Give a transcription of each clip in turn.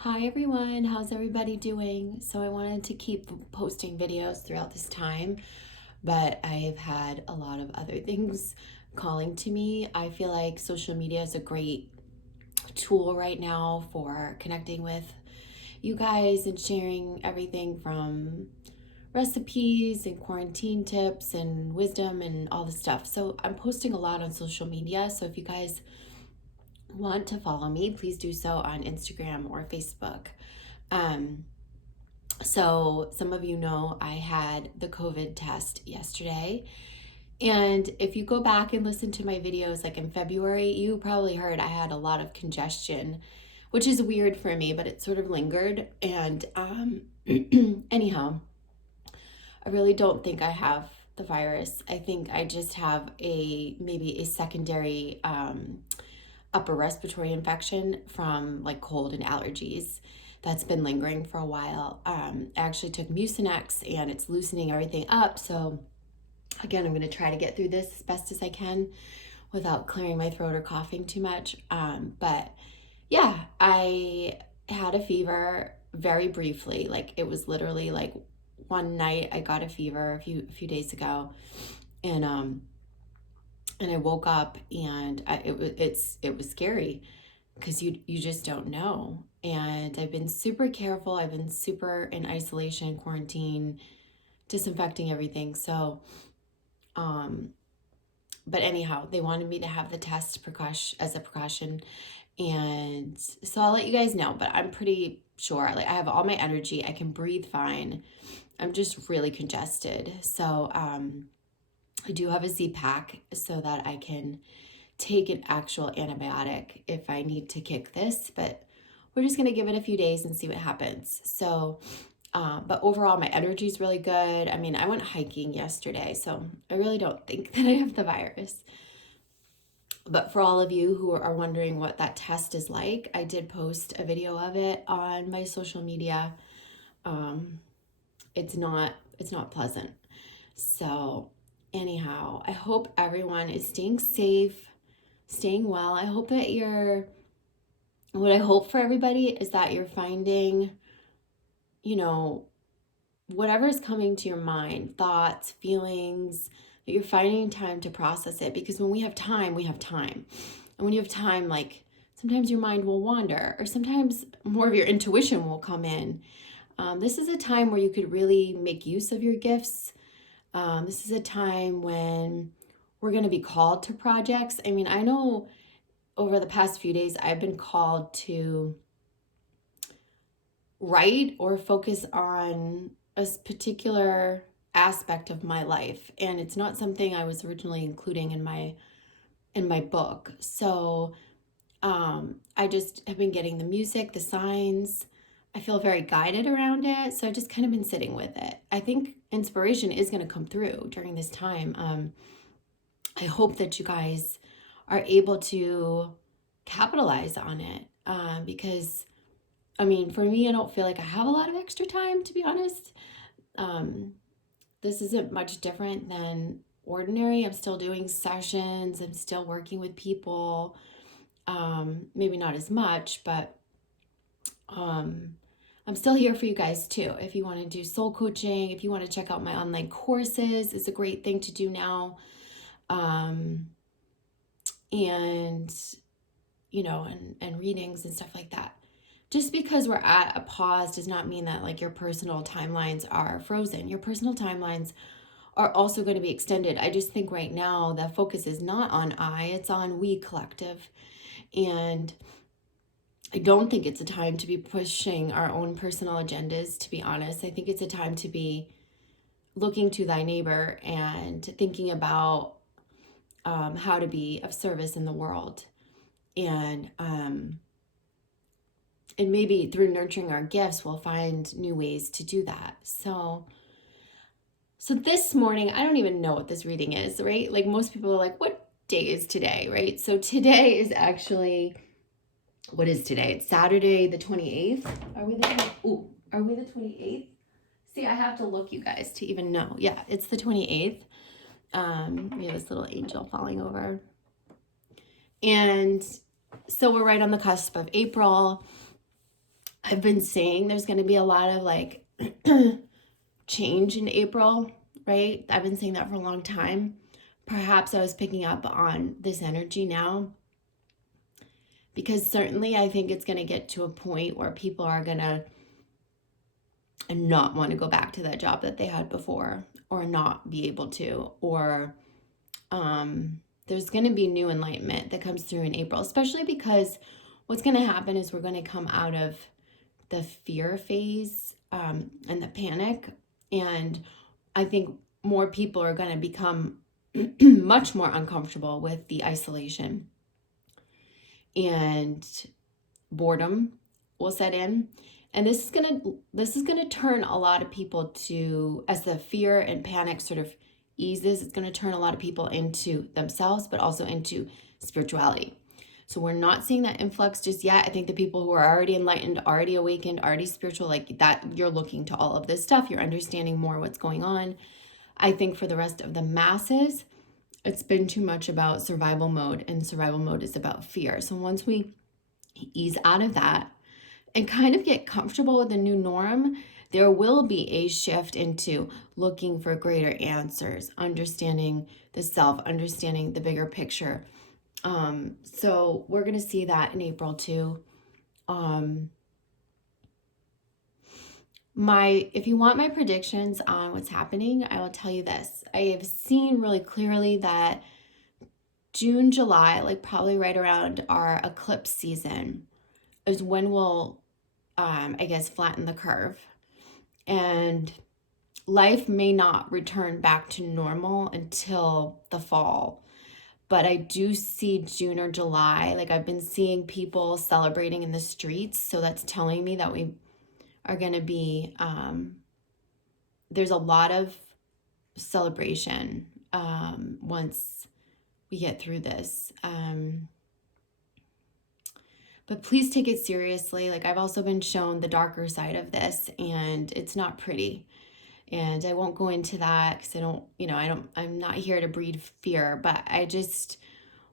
Hi everyone, how's everybody doing? So I wanted to keep posting videos throughout this time, but I've had a lot of other things calling to me. I feel like social media is a great tool right now for connecting with you guys and sharing everything from recipes and quarantine tips and wisdom and all this stuff. So I'm posting a lot on social media. So if you guys want to follow me, please do so on Instagram or Facebook. Um, So, some of you know I had the COVID test yesterday. And if you go back and listen to my videos, like in February, you probably heard I had a lot of congestion, which is weird for me, but it sort of lingered. And anyhow, I really don't think I have the virus. I think I just have maybe a secondary upper respiratory infection from like cold and allergies that's been lingering for a while. I actually took Mucinex and it's loosening everything up. So again, I'm going to try to get through this as best as I can without clearing my throat or coughing too much. But yeah, I had a fever very briefly. Like it was literally like one night I got a fever a few days ago, and I woke up and it was scary because you just don't know. And I've been super careful. I've been super in isolation, quarantine, disinfecting everything. So, um, but anyhow, they wanted me to have the test precaution as a precaution, and so I'll let you guys know. But I'm pretty sure, like I have all my energy, I can breathe fine. I'm just really congested. So, I do have a Z-Pack so that I can take an actual antibiotic if I need to kick this, but we're just going to give it a few days and see what happens. So, but overall, my energy is really good. I mean, I went hiking yesterday, so I really don't think that I have the virus. But for all of you who are wondering what that test is like, I did post a video of it on my social media. Um, it's not pleasant. So anyhow, I hope everyone is staying safe, staying well. I hope that what I hope for everybody is that you're finding, you know, whatever's coming to your mind, thoughts, feelings, that you're finding time to process it. Because when we have time, we have time. And when you have time, like sometimes your mind will wander, or sometimes more of your intuition will come in. This is a time where you could really make use of your gifts. This is a time when we're going to be called to projects. I mean, I know over the past few days, I've been called to write or focus on a particular aspect of my life, and it's not something I was originally including in my book. So I just have been getting the music, the signs. I feel very guided around it, so I've just kind of been sitting with it. I think inspiration is going to come through during this time. I hope that you guys are able to capitalize on it, because I mean, for me, I don't feel like I have a lot of extra time, to be honest. Um, this isn't much different than ordinary. I'm still doing sessions, I'm still working with people. Maybe not as much, but um, I'm still here for you guys too. If you want to do soul coaching, if you want to check out my online courses, it's a great thing to do now. Um, and and readings and stuff like that. Just because we're at a pause does not mean that like your personal timelines are frozen. Your personal timelines are also going to be extended. I just think right now the focus is not on it's on we collective. And I don't think it's a time to be pushing our own personal agendas, to be honest. I think it's a time to be looking to thy neighbor and thinking about how to be of service in the world. And maybe through nurturing our gifts, we'll find new ways to do that. So this morning, I don't even know what this reading is, right? Like most people are like, what day is today, right? So today is actually, what is today? It's Saturday, the 28th. Are we the 28th? See, I have to look, you guys, to even know. Yeah, it's the 28th. We have this little angel falling over. And so we're right on the cusp of April. I've been saying there's going to be a lot of like change in April, right? I've been saying that for a long time. Perhaps I was picking up on this energy now, because certainly I think it's going to get to a point where people are going to not want to go back to that job that they had before, or not be able to, or there's going to be new enlightenment that comes through in April, especially because what's going to happen is we're going to come out of the fear phase and the panic. And I think more people are going to become much more uncomfortable with the isolation, and boredom will set in. And this is gonna turn a lot of people to, as the fear and panic sort of eases, it's gonna turn a lot of people into themselves, but also into spirituality. So we're not seeing that influx just yet. I think the people who are already enlightened, already awakened, already spiritual, like that, you're looking to all of this stuff, you're understanding more what's going on. I think for the rest of the masses, it's been too much about survival mode, and survival mode is about fear. So once we ease out of that and kind of get comfortable with the new norm, there will be a shift into looking for greater answers, understanding the self, understanding the bigger picture. So we're going to see that in April too. If you want my predictions on what's happening, I will tell you this. I have seen really clearly that June, July, like probably right around our eclipse season, is when we'll, I guess, flatten the curve. And life may not return back to normal until the fall. But I do see June or July, like I've been seeing people celebrating in the streets. So that's telling me that we are going to be, there's a lot of celebration once we get through this. But please take it seriously. Like I've also been shown the darker side of this, and it's not pretty. And I won't go into that because I'm not here to breed fear, but I just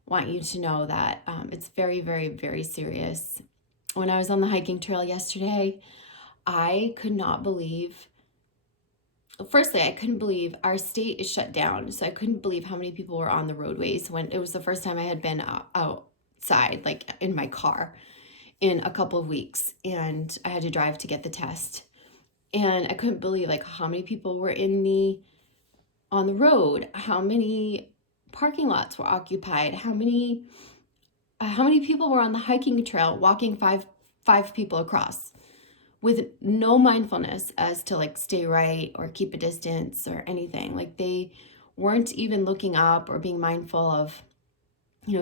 want you to know that it's very, very, very serious. When I was on the hiking trail yesterday, I could not believe, firstly, I couldn't believe our state is shut down. So I couldn't believe how many people were on the roadways when it was the first time I had been outside, like in my car, in a couple of weeks. And I had to drive to get the test. And I couldn't believe like how many people were on the road, how many parking lots were occupied, how many people were on the hiking trail walking five people across with no mindfulness as to like stay right or keep a distance or anything. Like they weren't even looking up or being mindful of,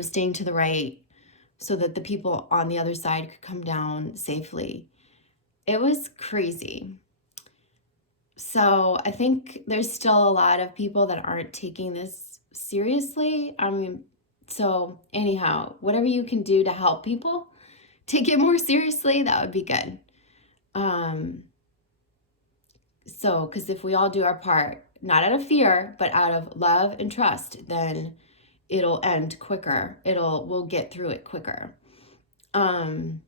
staying to the right so that the people on the other side could come down safely. It was crazy. So I think there's still a lot of people that aren't taking this seriously. So anyhow, whatever you can do to help people take it more seriously, that would be good. So, because if we all do our part, not out of fear, but out of love and trust, then it'll end quicker. We'll get through it quicker. So,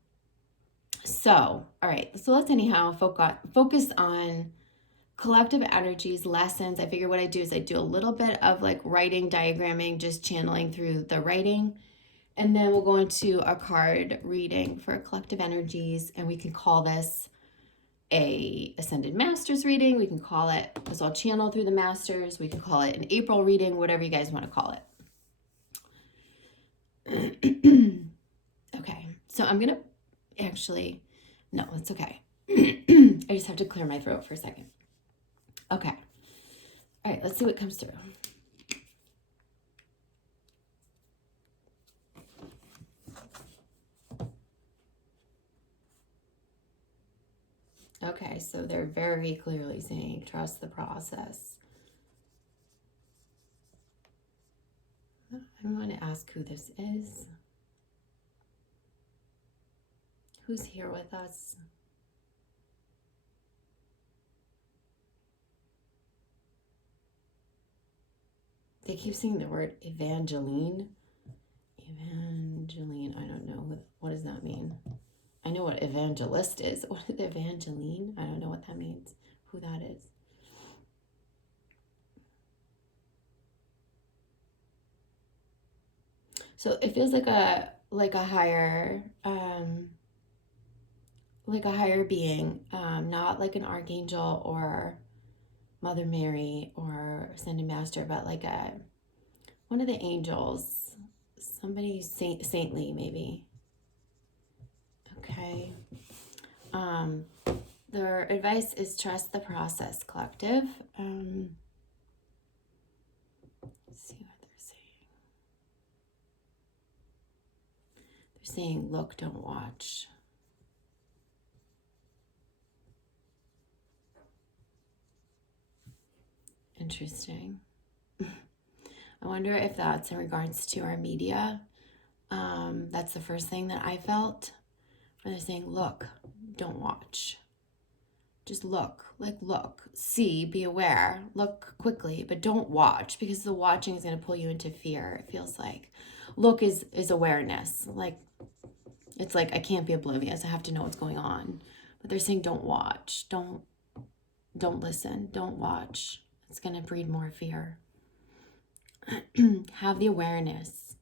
all right. So let's anyhow focus on collective energies, lessons. I figure what I do is I do a little bit of like writing, diagramming, just channeling through the writing. And then we'll go into a card reading for collective energies. And we can call this a Ascended Masters reading. We can call it, because I'll channel through the Masters. We can call it an April reading, whatever you guys want to call it. Okay. So I'm going to no, it's okay. I just have to clear my throat for a second. Okay. All right, let's see what comes through. Okay, so they're very clearly saying, trust the process. I want to ask who this is. Who's here with us? They keep saying the word Evangeline. Evangeline, I don't know. What does that mean? I know what evangelist is. What is Evangeline? I don't know what that means. Who that is. So it feels like a higher being, not like an archangel or Mother Mary or Ascended Master, but like one of the angels, somebody saintly maybe. Okay. Their advice is trust the process, collective. Let's see what they're saying. They're saying, look, don't watch. Interesting. I wonder if that's in regards to our media. That's the first thing that I felt. When they're saying, look, don't watch. Just look, see, be aware, look quickly, but don't watch, because the watching is going to pull you into fear. It feels like look is awareness. Like, it's like, I can't be oblivious. I have to know what's going on. But they're saying, don't watch, don't listen, don't watch. It's going to breed more fear. Have the awareness.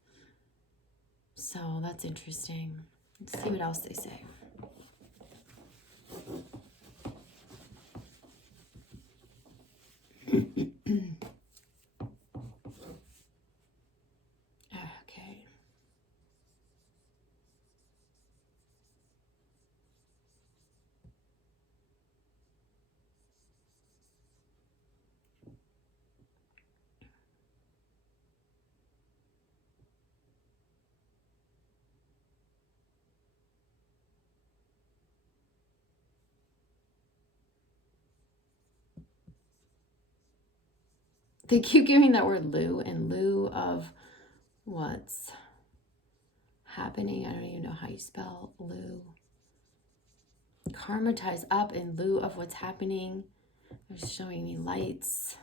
So that's interesting. Let's see what else they say. Okay. They keep giving that word lieu in lieu of what's happening. I don't even know how you spell lieu. Karma ties up in lieu of what's happening. They're showing me lights,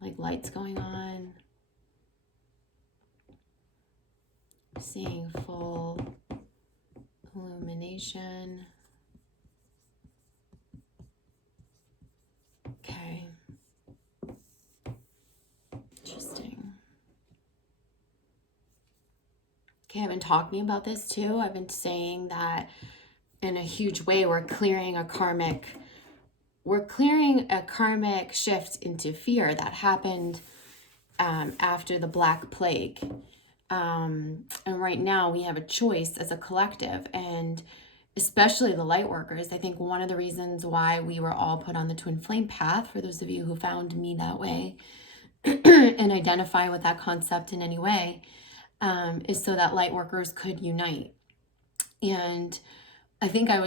like lights going on. Seeing full illumination. Okay. Interesting. Okay, I've been talking about this too. I've been saying that in a huge way, we're clearing a karmic shift into fear that happened after the Black Plague. And right now we have a choice as a collective, and especially the Lightworkers. I think one of the reasons why we were all put on the twin flame path, for those of you who found me that way and identify with that concept in any way, is so that Lightworkers could unite. And I think I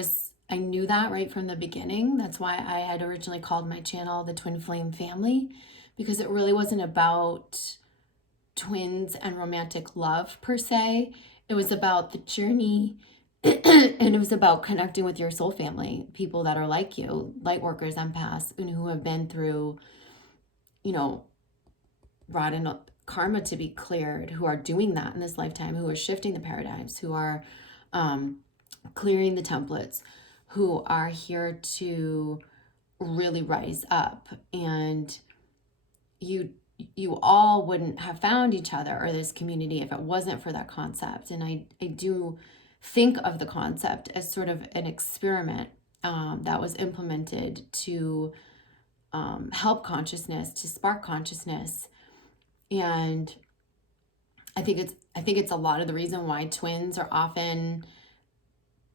knew that right from the beginning. That's why I had originally called my channel the Twin Flame Family, because it really wasn't about twins and romantic love per se. It was about the journey and it was about connecting with your soul family, people that are like you, light workers, empaths, and who have been through, brought in karma to be cleared, who are doing that in this lifetime, who are shifting the paradigms, who are clearing the templates, who are here to really rise up. And you all wouldn't have found each other or this community if it wasn't for that concept. And I do think of the concept as sort of an experiment that was implemented to help consciousness, to spark consciousness. And I think it's a lot of the reason why twins are often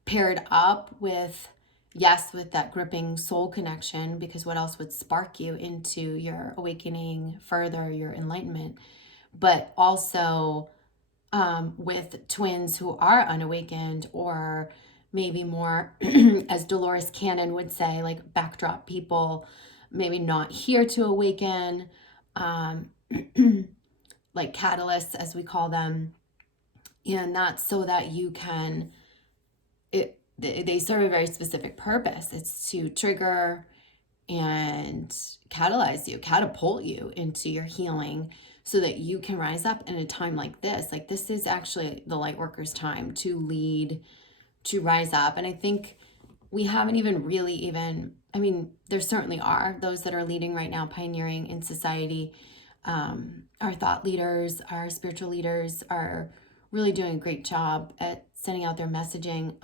paired up with that gripping soul connection, because what else would spark you into your awakening further, your enlightenment, but also with twins who are unawakened, or maybe more, as Dolores Cannon would say, like backdrop people, maybe not here to awaken, like catalysts, as we call them. And that's so that you can, they serve a very specific purpose. It's to trigger and catalyze you, catapult you into your healing, so that you can rise up in a time like this. Like, this is actually the Lightworkers' time to lead to rise up. And I think we haven't even really I mean, there certainly are those that are leading right now, pioneering in society. Our thought leaders, our spiritual leaders are really doing a great job at sending out their messaging.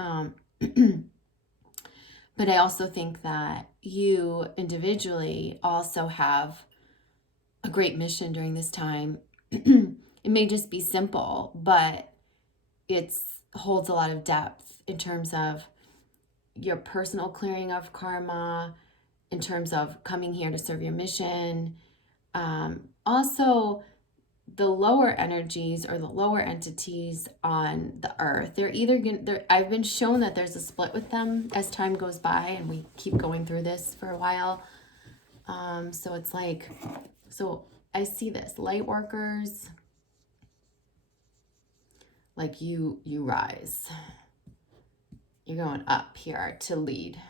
But I also think that you individually also have a great mission during this time. It may just be simple, but it holds a lot of depth in terms of your personal clearing of karma, in terms of coming here to serve your mission. Also, the lower energies or the lower entities on the earth, they're either I've been shown that there's a split with them as time goes by, and we keep going through this for a while. So it's like, so I see this, light workers, like you rise. You're going up here to lead.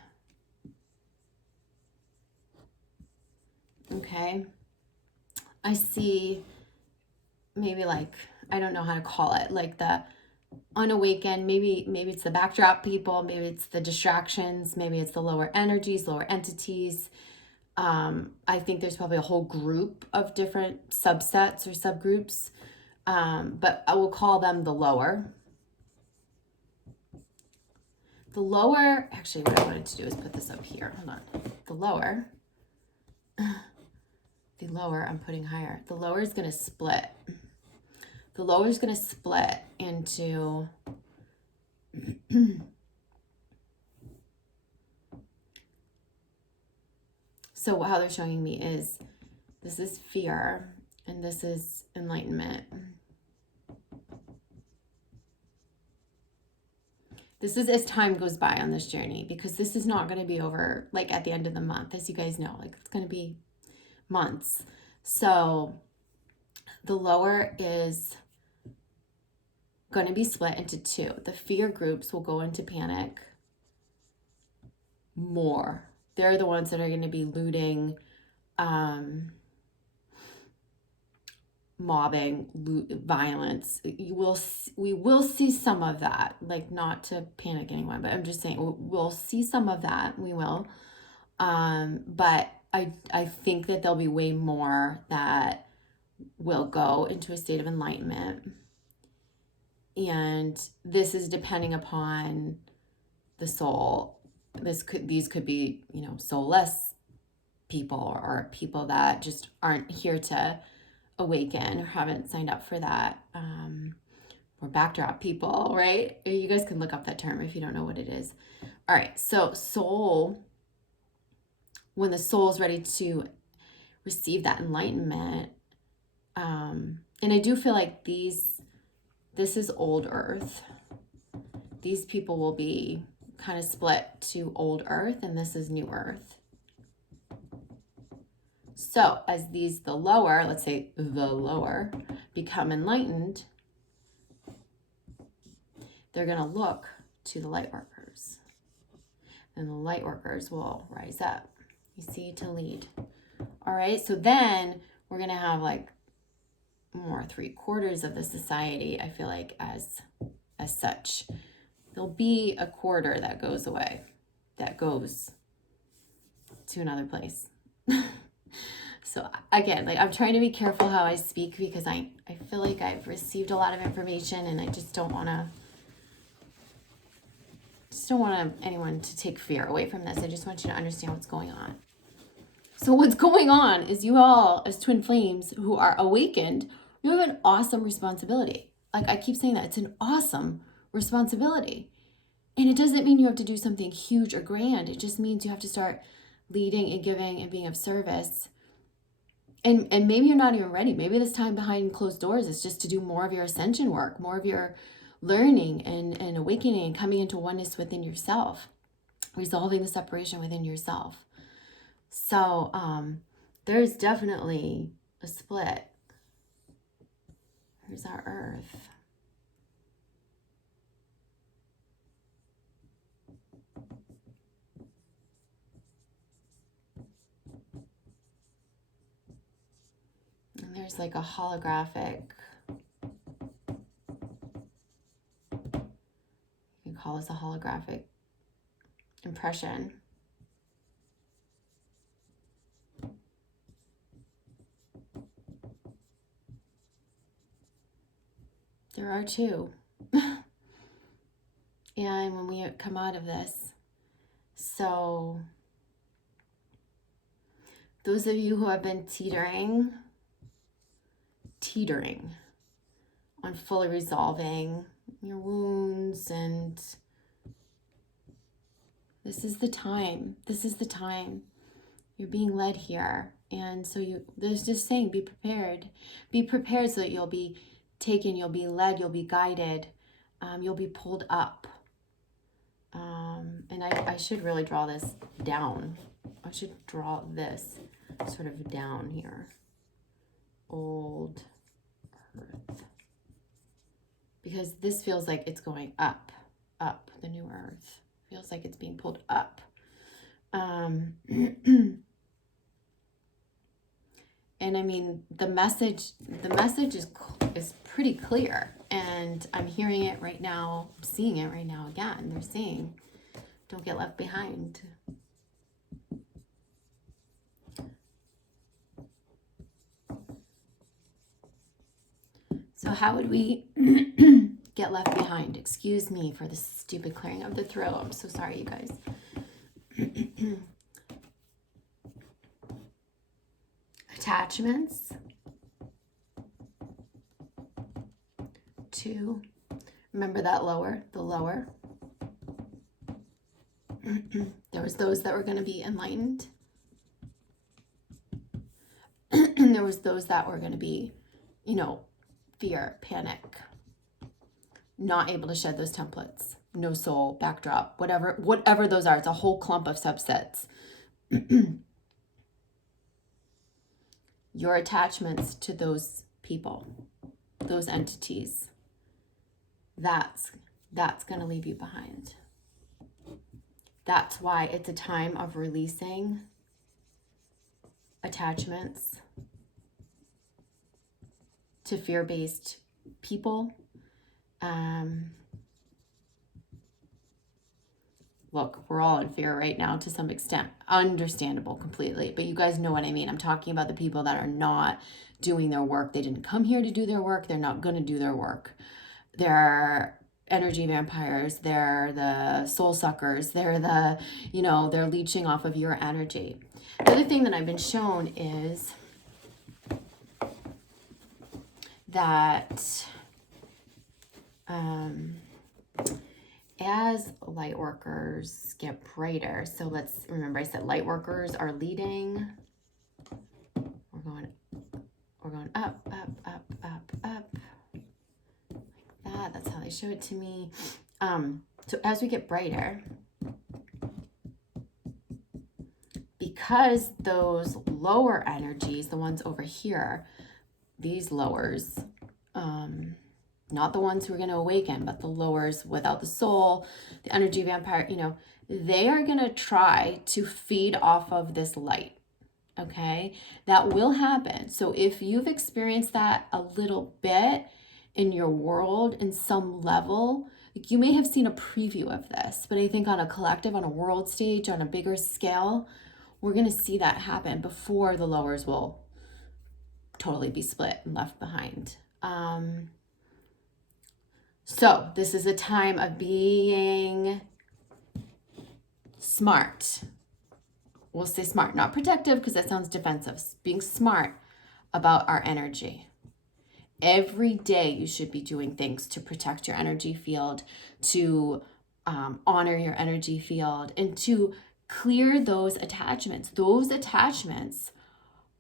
Okay. I see maybe like, I don't know how to call it, like the unawakened, maybe it's the backdrop people, maybe it's the distractions, maybe it's the lower energies, lower entities. I think there's probably a whole group of different subsets or subgroups, but I will call them the lower. The lower, actually what I wanted to do is put this up here. Hold on. The lower, I'm putting higher. The lower is going to split. The lower is going to split into so how they're showing me is this is fear and this is enlightenment. This is as time goes by on this journey, because this is not going to be over like at the end of the month, as you guys know, like it's going to be months. So the lower is going to be split into two. The fear groups will go into panic more. They're the ones that are going to be looting, mobbing, violence. We will see some of that, like not to panic anyone, but I'm just saying we'll see some of that. We will. But I think that there'll be way more that will go into a state of enlightenment. And this is depending upon the soul. These could be, soulless people or people that just aren't here to awaken or haven't signed up for that, or backdrop people, right? You guys can look up that term if you don't know what it is. All right, so soul, when the soul is ready to receive that enlightenment, and I do feel like this is old earth. These people will be kind of split to old earth, and this is new earth. So as the lower, let's say the lower, become enlightened, they're going to look to the light workers. And the light workers will rise up, you see, to lead. All right, so then we're going to have like more 3/4 of the society, I feel like, as such. There'll be a quarter that goes away, that goes to another place. So again, like I'm trying to be careful how I speak, because I feel like I've received a lot of information, and I just don't want anyone to take fear away from this. I just want you to understand what's going on. So what's going on is you all, as twin flames who are awakened, you have an awesome responsibility. Like I keep saying that, it's an awesome responsibility. And it doesn't mean you have to do something huge or grand. It just means you have to start leading and giving and being of service. And maybe you're not even ready. Maybe this time behind closed doors is just to do more of your ascension work, more of your learning and awakening and coming into oneness within yourself, resolving the separation within yourself. So there's definitely a split. Here's our earth. And there's like a holographic, you can call this a holographic impression. There are two. And when we come out of this, so those of you who have been teetering on fully resolving your wounds, and this is the time. You're being led here. And so there's just saying, be prepared. Be prepared so that you'll be taken, you'll be led, you'll be guided, you'll be pulled up. And I should really draw this down. I should draw this sort of down here. Old earth. Because this feels like it's going up, the new earth. Feels like it's being pulled up. And I mean, the message is pretty clear, and I'm hearing it right now, I'm seeing it right now again. They're saying, don't get left behind. So how would we get left behind? Excuse me for the stupid clearing of the throat. I'm so sorry, you guys. Attachments. 2. Remember that the lower. There was those that were going to be enlightened. And there was those that were going to be, fear, panic, not able to shed those templates, no soul, backdrop, whatever those are. It's a whole clump of subsets. Your attachments to those people, those entities, that's going to leave you behind. That's why it's a time of releasing attachments to fear-based people. Look, we're all in fear right now to some extent. Understandable completely. But you guys know what I mean. I'm talking about the people that are not doing their work. They didn't come here to do their work. They're not going to do their work. They're energy vampires. They're the soul suckers. They're they're leeching off of your energy. The other thing that I've been shown is that as light workers get brighter, so let's remember I said light workers are leading. We're going up, up, up, up, up. Like that. That's how they show it to me. So as we get brighter, because those lower energies, the ones over here, these lowers, not the ones who are going to awaken, but the lowers without the soul, the energy vampire, they are going to try to feed off of this light. Okay, that will happen. So if you've experienced that a little bit in your world in some level, you may have seen a preview of this, but I think on a collective, on a world stage, on a bigger scale, we're going to see that happen before the lowers will totally be split and left behind. So this is a time of being smart. We'll say smart, not protective, because that sounds defensive. Being smart about our energy. Every day you should be doing things to protect your energy field, to honor your energy field, and to clear those attachments. Those attachments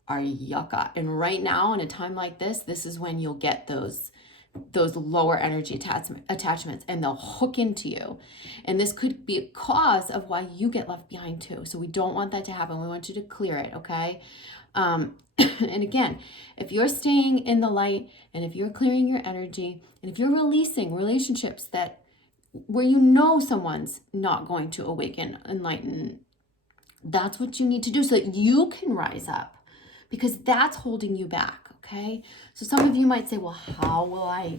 are yucca. And right now, in a time like this, this is when you'll get those lower energy attachments, and they'll hook into you. And this could be a cause of why you get left behind too. So we don't want that to happen. We want you to clear it, okay? And again, if you're staying in the light, and if you're clearing your energy, and if you're releasing relationships where someone's not going to awaken, enlighten, that's what you need to do so that you can rise up, because that's holding you back, okay? So some of you might say, well, how will I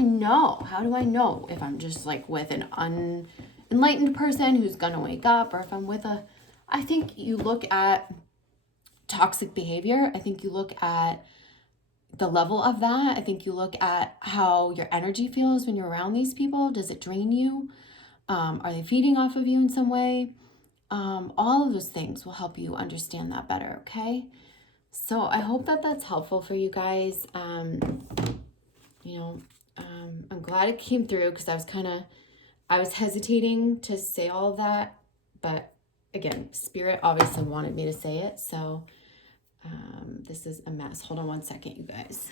know? How do I know if I'm just like with an unenlightened person who's gonna wake up, or if I'm with I think you look at toxic behavior. I think you look at the level of that. I think you look at how your energy feels when you're around these people. Does it drain you? Are they feeding off of you in some way? All of those things will help you understand that better, okay? So I hope that that's helpful for you guys. I'm glad it came through, because I was hesitating to say all of that, but again, Spirit obviously wanted me to say it, so this is a mess. Hold on one second, you guys.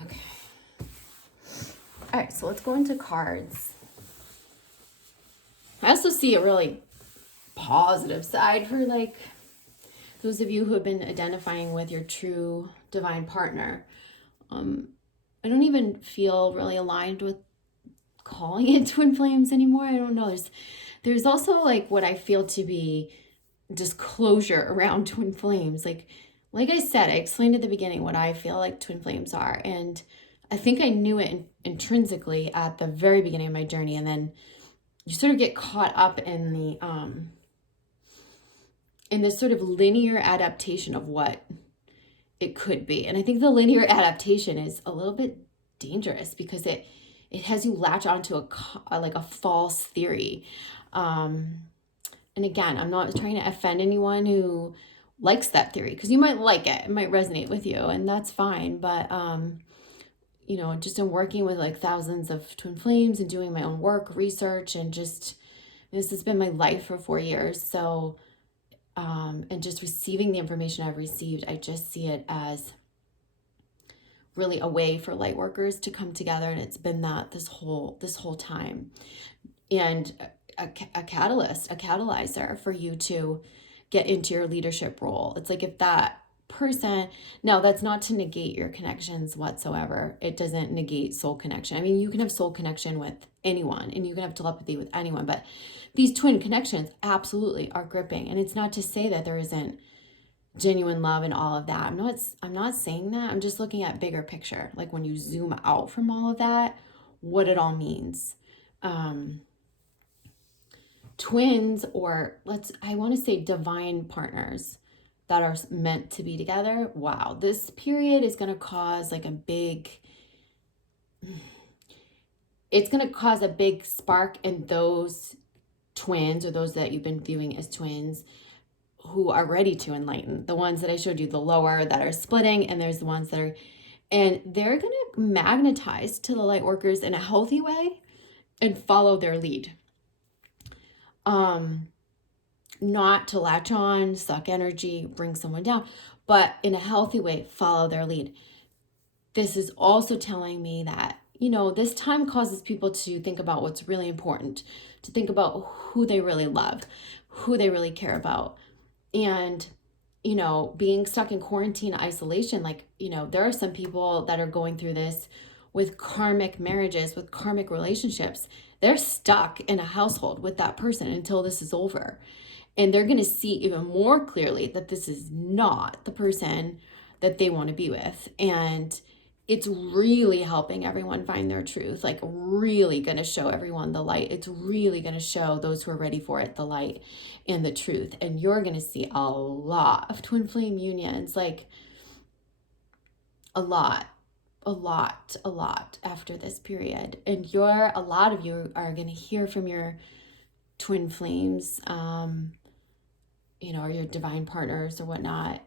Okay. All right, so let's go into cards. I also see a really positive side for like those of you who have been identifying with your true divine partner. I don't even feel really aligned with calling it twin flames anymore. I don't know. There's also like what I feel to be disclosure around twin flames. Like I said, I explained at the beginning what I feel like twin flames are. And I think I knew it intrinsically at the very beginning of my journey. And then you sort of get caught up in this sort of linear adaptation of what it could be. And I think the linear adaptation is a little bit dangerous, because it has you latch onto a false theory. And again, I'm not trying to offend anyone who likes that theory, because you might like it. It might resonate with you, and that's fine. But, just in working with like thousands of twin flames and doing my own work, research, and just, this has been my life for 4 years. So, and just receiving the information I've received, I just see it as really a way for light workers to come together. And it's been that this whole time, and a catalyzer for you to get into your leadership role. It's like if that person, now that's not to negate your connections whatsoever. It doesn't negate soul connection. I mean, you can have soul connection with anyone, and you can have telepathy with anyone, but these twin connections absolutely are gripping. And it's not to say that there isn't genuine love and all of that. I'm not saying that. I'm just looking at bigger picture. Like when you zoom out from all of that, what it all means. Twins, or I want to say divine partners that are meant to be together. Wow. This period is going to cause it's going to cause a big spark in those twins, or those that you've been viewing as twins, who are ready to enlighten. The ones that I showed you, the lower, that are splitting, and there's the ones that are, and they're going to magnetize to the light workers in a healthy way and follow their lead. Not to latch on, suck energy, bring someone down, but in a healthy way, follow their lead. This is also telling me that, this time causes people to think about what's really important, to think about who they really love, who they really care about. And, being stuck in quarantine, isolation, there are some people that are going through this with karmic marriages, with karmic relationships. They're stuck in a household with that person until this is over. And they're going to see even more clearly that this is not the person that they want to be with. And it's really helping everyone find their truth, really going to show everyone the light. It's really going to show those who are ready for it, the light and the truth. And you're going to see a lot of twin flame unions, a lot after this period. And a lot of you are going to hear from your twin flames, or your divine partners or whatnot,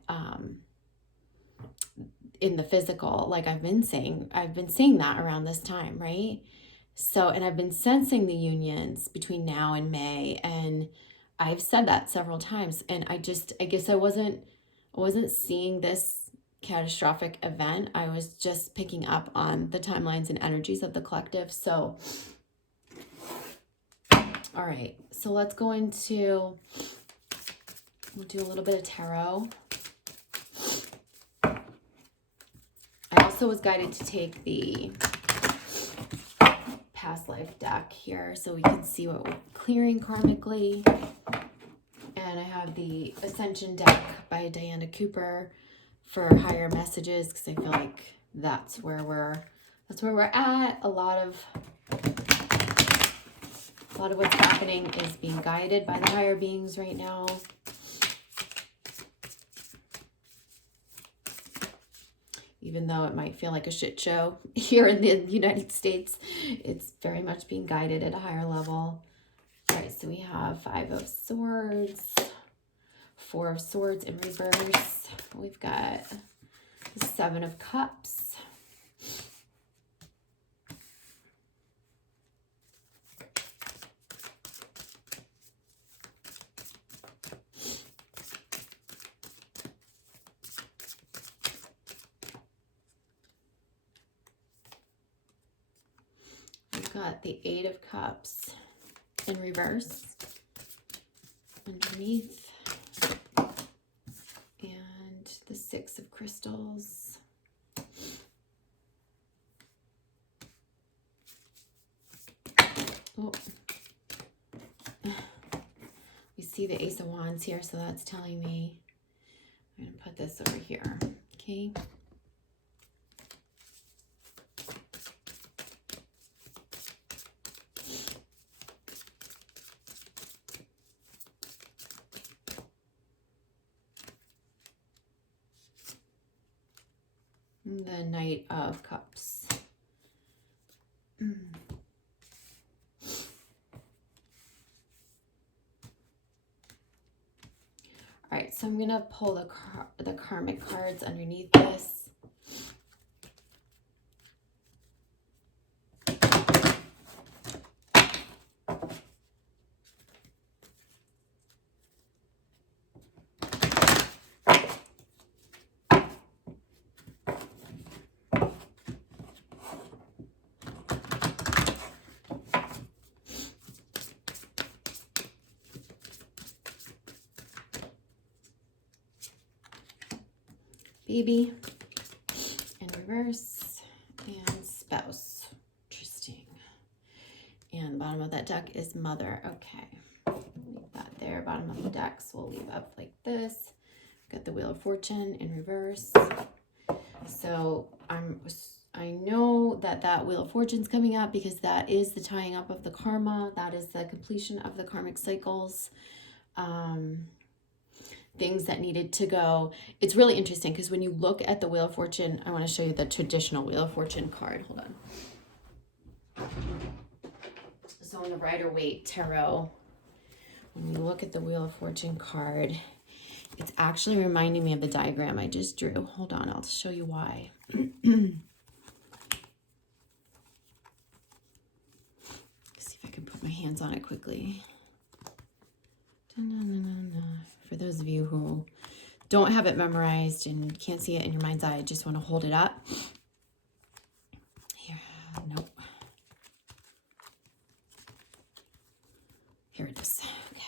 in the physical. Like I've been saying that around this time, right? So, and I've been sensing the unions between now and May, and I've said that several times. And I guess I wasn't seeing this catastrophic event. I was just picking up on the timelines and energies of the collective. So, all right, so let's go into, we'll do a little bit of tarot. I also was guided to take the past life deck here so we can see what we're clearing karmically. And I have the Ascension deck by Diana Cooper for higher messages, because I feel like that's where we're at. A lot of what's happening is being guided by the higher beings right now. Even though it might feel like a shit show here in the United States, it's very much being guided at a higher level. All right, so we have 5 of Swords, 4 of Swords in reverse. We've got the 7 of Cups. We've got the 8 of Cups in reverse underneath, and the 6 of Crystals. Oh, we see the Ace of Wands here, so that's telling me I'm going to put this over here, okay? The Knight of Cups. All right, so I'm gonna pull the karmic cards underneath this. Baby in reverse, and Spouse. Interesting. And the bottom of that deck is Mother. Okay, leave that there. Bottom of the decks we'll leave up like this. Got the Wheel of Fortune in reverse. So I know that Wheel of Fortune's coming up, because that is the tying up of the karma. That is the completion of the karmic cycles. Things that needed to go. It's really interesting, because when you look at the Wheel of Fortune, I want to show you the traditional Wheel of Fortune card. Hold on. So in the Rider-Waite Tarot, when we look at the Wheel of Fortune card, it's actually reminding me of the diagram I just drew. Hold on, I'll show you why. See if I can put my hands on it quickly. For those of you who don't have it memorized and can't see it in your mind's eye, I just want to hold it up. Here, nope. Here it is. Okay.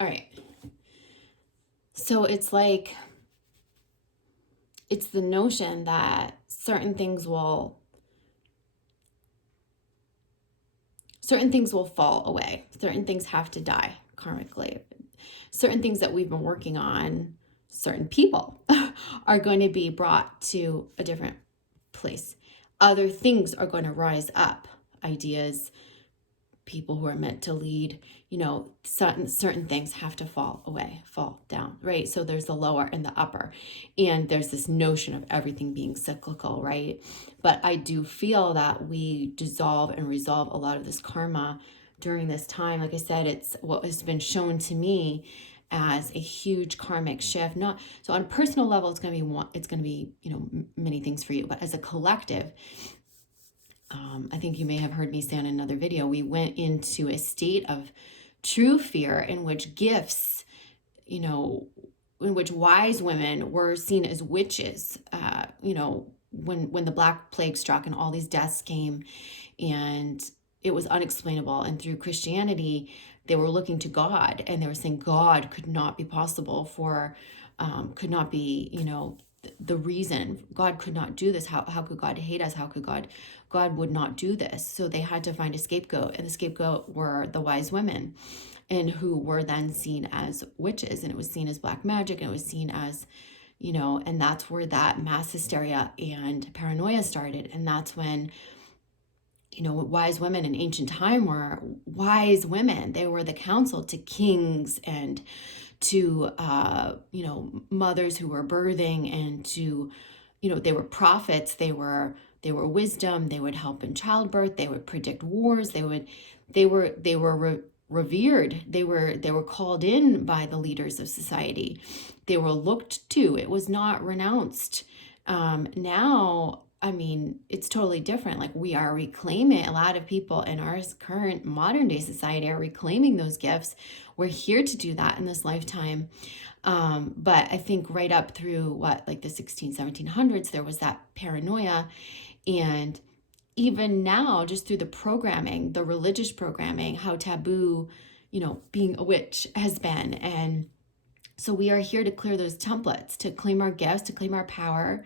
All right. So it's like, it's the notion that certain things will fall away. Certain things have to die karmically. Certain things that we've been working on, certain people are going to be brought to a different place. Other things are going to rise up. Ideas, people who are meant to lead, certain things have to fall away, fall down, right? So there's the lower and the upper, and there's this notion of everything being cyclical, right? But I do feel that we dissolve and resolve a lot of this karma during this time. Like I said, it's what has been shown to me as a huge karmic shift. Not so on a personal level, it's going to be many things for you, but as a collective, I think you may have heard me say on another video, we went into a state of true fear in which gifts, in which wise women were seen as witches, when the Black Plague struck and all these deaths came, and it was unexplainable. And through Christianity, they were looking to God, and they were saying God could not be possible could not be, the reason. God could not do this. How could God hate us? How could God would not do this? So they had to find a scapegoat, and the scapegoat were the wise women. and who were then seen as witches, and it was seen as black magic, and it was seen as, and that's where that mass hysteria and paranoia started. And that's when, wise women in ancient time were wise women. They were the counsel to kings and to, mothers who were birthing, and to, they were prophets. They were wisdom. They would help in childbirth. They would predict wars. They were revered. They were called in by the leaders of society. They were looked to. It was not renounced. Now, I mean, it's totally different. Like, we are reclaiming, a lot of people in our current modern day society are reclaiming those gifts. We're here to do that in this lifetime. But I think right up through the 1700s, there was that paranoia. And even now, just through the programming, the religious programming, how taboo, being a witch has been. And so we are here to clear those templates, to claim our gifts, to claim our power,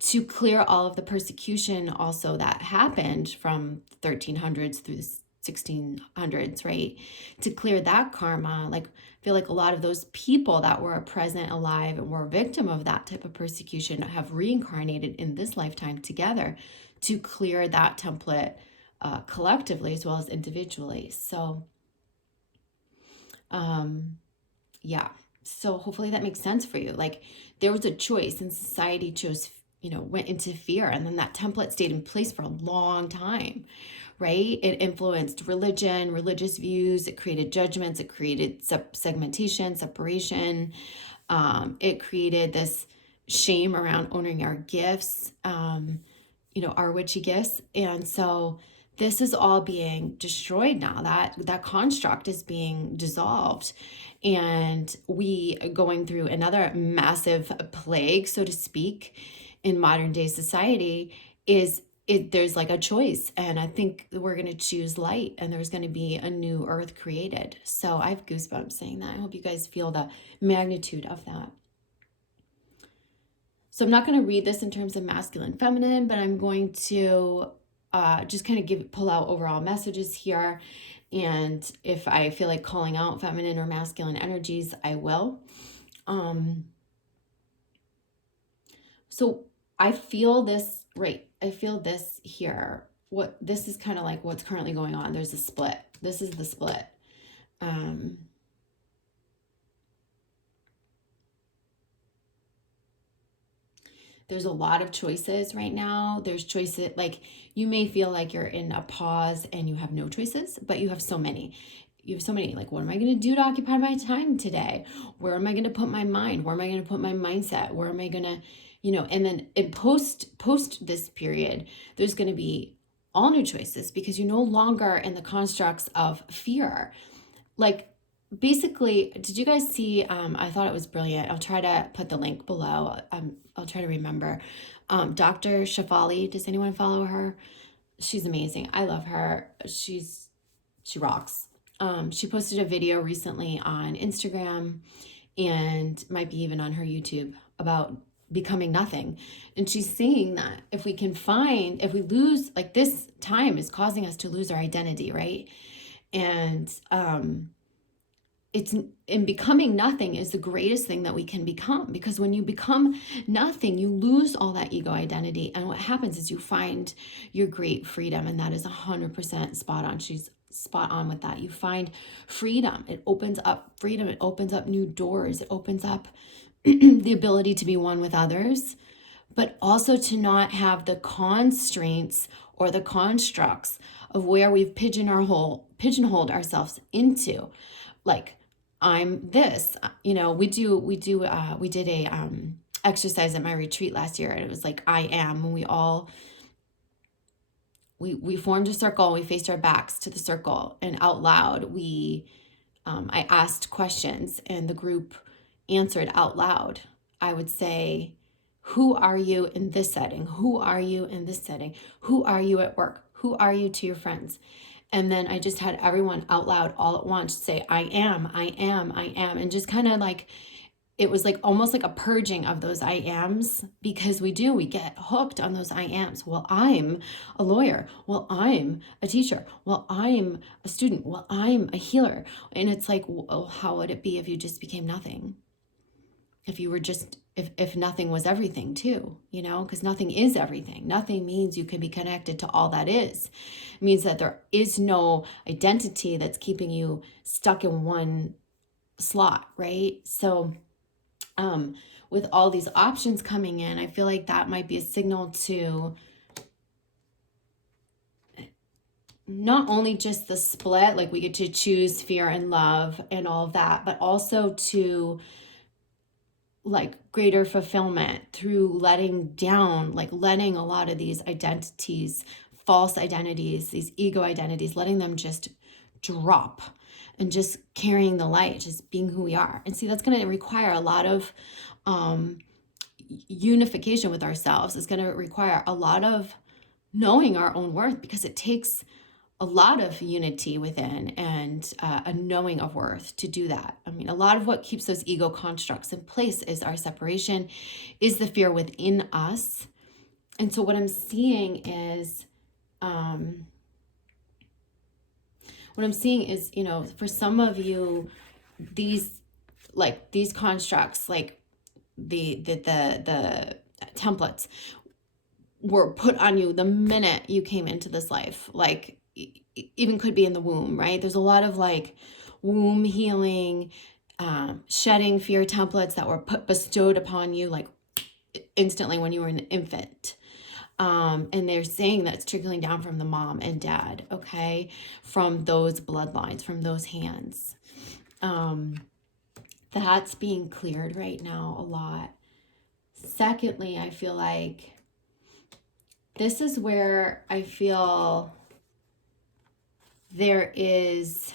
to clear all of the persecution also that happened from 1300s through the 1600s, right? To clear that karma. Like, I feel like a lot of those people that were present, alive, and were a victim of that type of persecution have reincarnated in this lifetime together to clear that template collectively as well as individually. So, yeah. So hopefully that makes sense for you. Like, there was a choice, and society chose, went into fear, and then that template stayed in place for a long time, right? It influenced religion, religious views. It created judgments. It created segmentation, separation. It created this shame around owning our gifts, our witchy gifts. And so this is all being destroyed now. That construct is being dissolved. And we are going through another massive plague, so to speak, in modern day society. There's like a choice, and I think we're going to choose light, and there's going to be a new earth created. So I have goosebumps saying that. I hope you guys feel the magnitude of that. So I'm not going to read this in terms of masculine, feminine, but I'm going to just kind of pull out overall messages here. And if I feel like calling out feminine or masculine energies, I will. So I feel this, right? I feel this here. This is kind of like what's currently going on. There's a split. This is the split. There's a lot of choices right now. There's choices, like, you may feel like you're in a pause and you have no choices, but you have so many. Like, what am I going to do to occupy my time today? Where am I going to put my mind? Where am I going to put my mindset? Where am I going to, and then post this period, there's going to be all new choices, because you're no longer in the constructs of fear. Like, basically, did you guys see, I thought it was brilliant. I'll try to put the link below. I'll try to remember. Dr.shefali, does anyone follow her? She's amazing. I love her. She rocks. She posted a video recently on Instagram, and might be even on her YouTube, about becoming nothing. And she's saying that if we lose, like, this time is causing us to lose our identity, right? And becoming nothing is the greatest thing that we can become, because when you become nothing, you lose all that ego identity. And what happens is you find your great freedom. And that is 100% spot on. She's spot on with that. You find freedom. It opens up freedom. It opens up new doors. It opens up the ability to be one with others, but also to not have the constraints or the constructs of where we've pigeonholed ourselves into. Like, I'm this, we did a exercise at my retreat last year, and it was like, I am, and we formed a circle. We faced our backs to the circle, and out loud, I asked questions, and the group answered out loud. I would say, who are you in this setting? Who are you in this setting? Who are you at work? Who are you to your friends? And then I just had everyone out loud all at once say, I am, I am, I am. And just kind of like, it was like almost like a purging of those I ams, because we get hooked on those I ams. Well, I'm a lawyer. Well, I'm a teacher. Well, I'm a student. Well, I'm a healer. And it's like, well, how would it be if you just became nothing? If you were just, if nothing was everything too, you know, because nothing is everything. Nothing means you can be connected to all that is. It means that there is no identity that's keeping you stuck in one slot, right? So with all these options coming in, I feel like that might be a signal to not only just the split, like we get to choose fear and love and all of that, but also to like greater fulfillment through letting down, like letting a lot of these identities, false identities, these ego identities, letting them just drop and just carrying the light, just being who we are. And see, that's going to require a lot of unification with ourselves. It's going to require a lot of knowing our own worth, because it takes a lot of unity within and a knowing of worth to do that. I mean, a lot of what keeps those ego constructs in place is our separation, is the fear within us. And so what I'm seeing is, you know, for some of you, these constructs, like the templates were put on you the minute you came into this life, like even could be in the womb, right? There's a lot of like womb healing, shedding fear templates that were bestowed upon you like instantly when you were an infant. And they're saying that it's trickling down from the mom and dad, okay? From those bloodlines, from those hands. That's being cleared right now a lot. Secondly, I feel like this is where I feel there is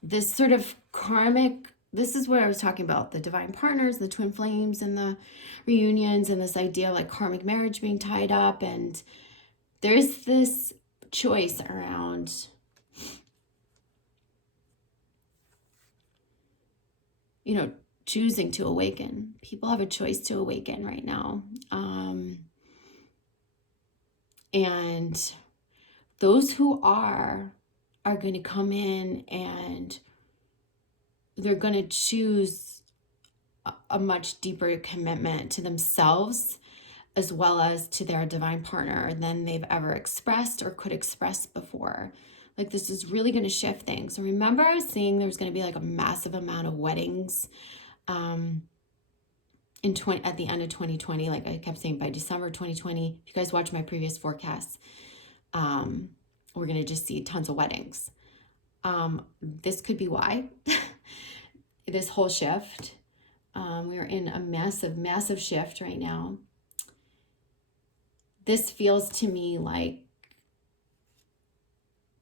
this sort of karmic, this is what I was talking about, the divine partners, the twin flames, and the reunions, and this idea of like karmic marriage being tied up. And there's this choice around, you know, choosing to awaken. People have a choice to awaken right now. And those who are going to come in, and they're going to choose a much deeper commitment to themselves as well as to their divine partner than they've ever expressed or could express before. Like, this is really going to shift things. So remember, I was saying there's going to be like a massive amount of weddings at the end of 2020. Like I kept saying, by December 2020, if you guys watch my previous forecasts, we're going to just see tons of weddings. This could be why this whole shift. We are in a massive shift right now. This feels to me like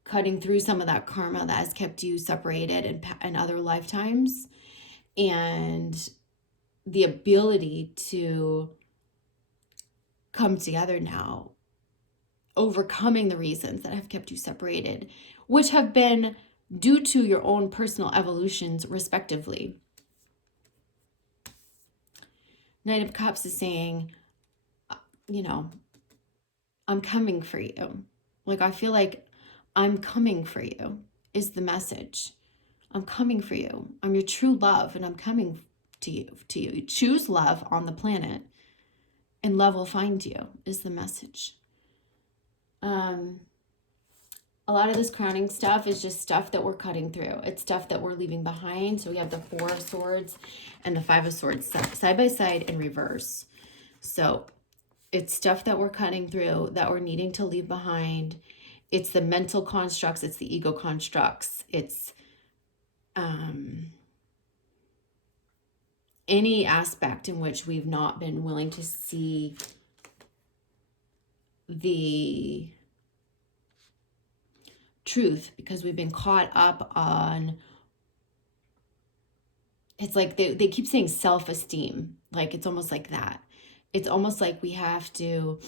cutting through some of that karma that has kept you separated in other lifetimes, and the ability to come together now, overcoming the reasons that have kept you separated, which have been due to your own personal evolutions, respectively. Knight of Cups is saying, you know, I'm coming for you. Like, I feel like I'm coming for you is the message. I'm coming for you. I'm your true love, and I'm coming to you. Choose love on the planet, and love will find you is the message. A lot of this crowning stuff is just stuff that we're cutting through. It's stuff that we're leaving behind. So we have the Four of Swords and the Five of Swords side by side in reverse. So it's stuff that we're cutting through, that we're needing to leave behind. It's the mental constructs. It's the ego constructs. It's any aspect in which we've not been willing to see the truth, because we've been caught up on, it's like they keep saying self-esteem. Like, it's almost like that. It's almost like we have to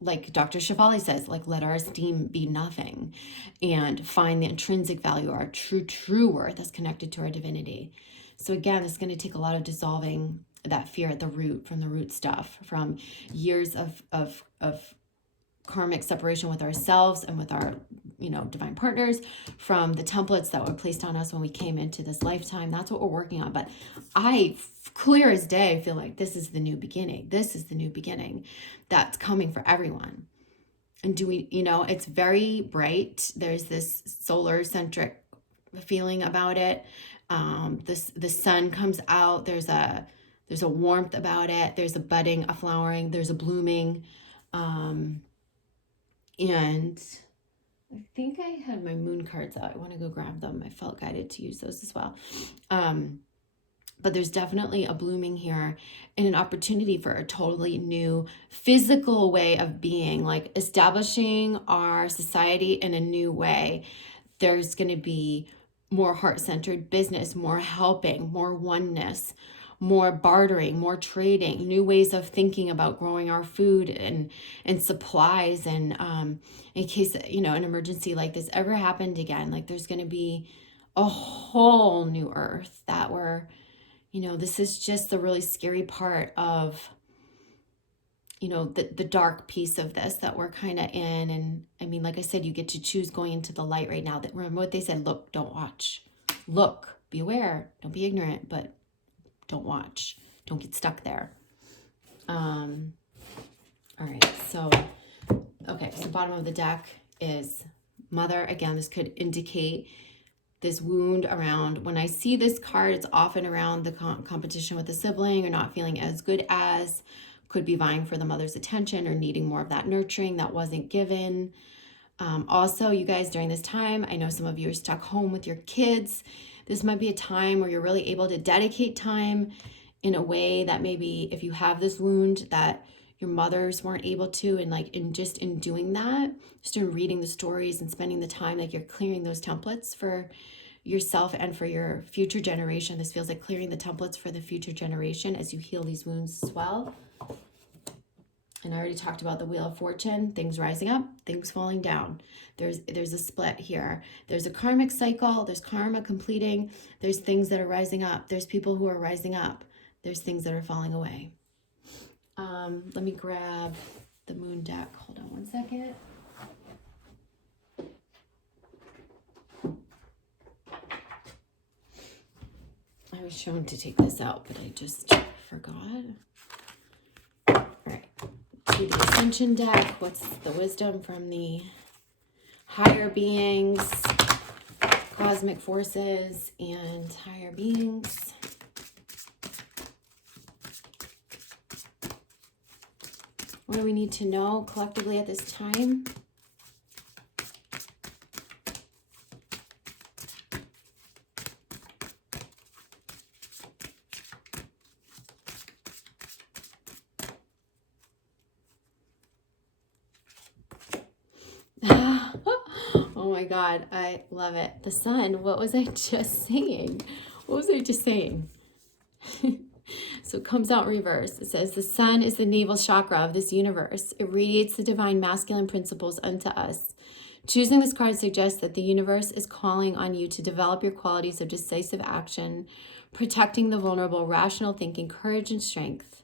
like Dr. Shefali says, like, let our esteem be nothing, and find the intrinsic value, our true worth that's connected to our divinity. So again, it's going to take a lot of dissolving that fear at the root, from the root stuff, from years of karmic separation with ourselves and with our, divine partners, from the templates that were placed on us when we came into this lifetime. That's what we're working on. But I, clear as day, feel like this is the new beginning. This is the new beginning that's coming for everyone. And do we, it's very bright. There's this solar centric feeling about it. The sun comes out. There's a warmth about it. There's a budding, a flowering, there's a blooming. And I think I had my moon cards out. I want to go grab them. I felt guided to use those as well. But there's definitely a blooming here and an opportunity for a totally new physical way of being, like establishing our society in a new way. There's going to be more heart-centered business, more helping, more oneness, more bartering, more trading, new ways of thinking about growing our food and supplies. And in case, an emergency like this ever happened again, like there's going to be a whole new earth that we're, this is just the really scary part of, the dark piece of this that we're kind of in. And I mean, like I said, you get to choose going into the light right now. That, remember what they said, look, don't watch. Look, be aware, don't be ignorant, but don't watch. Don't get stuck there. All right, so bottom of the deck is Mother. Again, this could indicate this wound around, when I see this card, it's often around the competition with a sibling, or not feeling as good as, could be vying for the mother's attention or needing more of that nurturing that wasn't given. Also, you guys, during this time, I know some of you are stuck home with your kids. This might be a time where you're really able to dedicate time in a way that maybe if you have this wound that your mothers weren't able to, and like in doing that, just in reading the stories and spending the time, like you're clearing those templates for yourself and for your future generation. This feels like clearing the templates for the future generation as you heal these wounds as well. And I already talked about the Wheel of Fortune, things rising up, things falling down. There's a split here. There's a karmic cycle. There's karma completing. There's things that are rising up. There's people who are rising up. There's things that are falling away. Let me grab the moon deck. Hold on one second. I was shown to take this out, but I just forgot. All right. To the Ascension deck, what's the wisdom from the higher beings, cosmic forces, and higher beings? What do we need to know collectively at this time? Oh my God, I love it. The sun, what was I just saying? So it comes out reverse. It says, the sun is the navel chakra of this universe. It radiates the divine masculine principles unto us. Choosing this card suggests that the universe is calling on you to develop your qualities of decisive action, protecting the vulnerable, rational thinking, courage, and strength.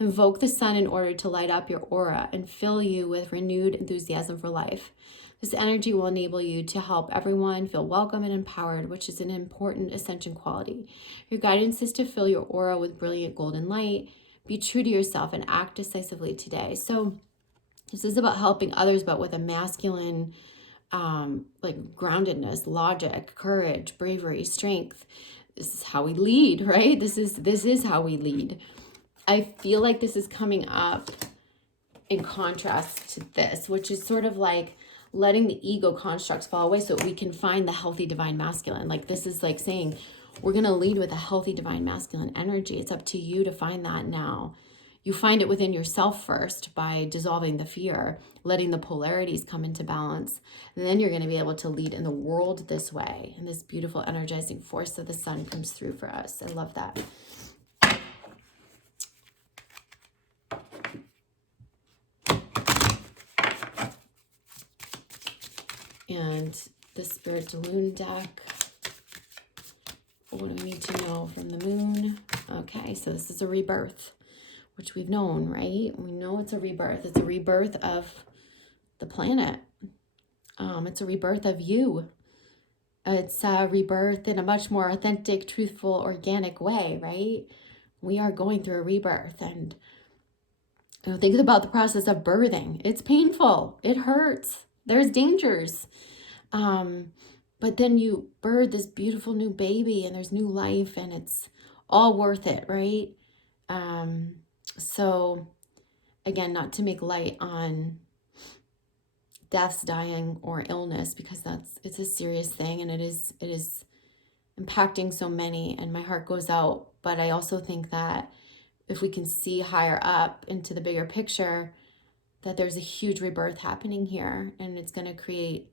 Invoke the sun in order to light up your aura and fill you with renewed enthusiasm for life. This energy will enable you to help everyone feel welcome and empowered, which is an important ascension quality. Your guidance is to fill your aura with brilliant golden light. Be true to yourself and act decisively today. So this is about helping others, but with a masculine, like groundedness, logic, courage, bravery, strength. This is how we lead, right? This is how we lead. I feel like this is coming up in contrast to this, which is sort of like letting the ego constructs fall away so we can find the healthy divine masculine. Like this is like saying, we're going to lead with a healthy divine masculine energy. It's up to you to find that now. You find it within yourself first by dissolving the fear, letting the polarities come into balance. And then you're going to be able to lead in the world this way. And this beautiful energizing force of the sun comes through for us. I love that. And the Spirit Moon deck. What do we need to know from the moon? Okay, so this is a rebirth, which we've known, right? We know it's a rebirth. It's a rebirth of the planet. It's a rebirth of you. It's a rebirth in a much more authentic, truthful, organic way, right? We are going through a rebirth. And think about the process of birthing. It's painful. It hurts. There's dangers. But then you birth this beautiful new baby and there's new life and it's all worth it, right? So again, not to make light on deaths, dying, or illness, because it's a serious thing and it is impacting so many, and my heart goes out. But I also think that if we can see higher up into the bigger picture, that there's a huge rebirth happening here, and it's going to create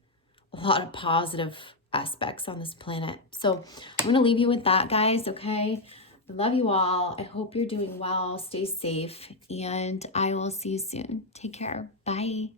a lot of positive aspects on this planet. So I'm going to leave you with that, guys, okay? I love you all. I hope you're doing well. Stay safe, and I will see you soon. Take care. Bye.